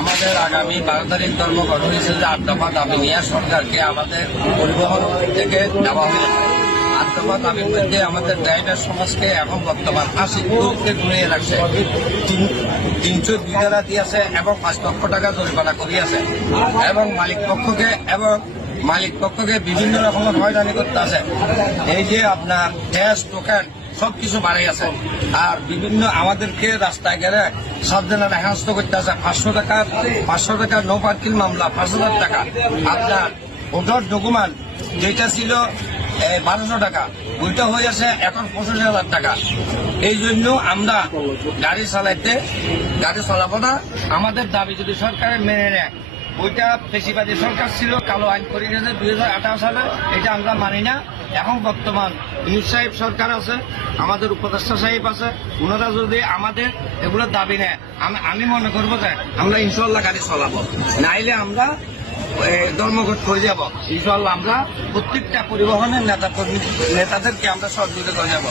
আমাদের আগামী 12 তারিখ ধর্মঘট হয়েছে যে 8 দফা দাবি নিয়ে সরকারকে আমাদের পরিবহন থেকে দেওয়া হয়েছে। 8 দফা দাবির মধ্যে আমাদের ড্রাইভার সমাজকে এখন বর্তমান 80 লোককে ঘুরিয়ে রাখছে, 302 ধারা দিয়েছে এবং 5 লক্ষ টাকা জরিমানা করিয়াছে এবং মালিক পক্ষকে বিভিন্ন রকমের হয়রানি করতে আছে। এই যে আপনার গ্যাস টোকেন সবকিছু বাড়াই আছে, আর বিভিন্ন আমাদেরকে রাস্তায় গেলে সাবধানে হ্যাস্ত করতে আছে। 500 টাকা নো পার্কিং মামলা, 5,000 টাকা। আপনার ভোটার ডকুমেন্ট যেটা ছিল 1200 টাকা, ওইটা হয়ে আছে এখন 25,000 টাকা। এই জন্য আমরা গাড়ি চালাবো না। আমাদের দাবি যদি সরকারে মেনে নেয়, ওইটা বেশিবাদী সরকার ছিল, কালো আইন করে গেছে 2018 সালে, এটা আমরা মানি না। এখন বর্তমান ইউনুস সাহেব সরকার আছে, আমাদের উপদেষ্টা সাহেব আছে, ওনারা যদি আমাদের এগুলো দাবি নেয়, আমি মনে করবো যে আমরা ইনশাল্লাহ গাড়ি চালাবো, নাইলে আমরা ধর্মঘট করে যাব। ইনশাল্লাহ আমরা প্রত্যেকটা পরিবহনের নেতাদেরকে আমরা সহযোগিতা করে যাবো।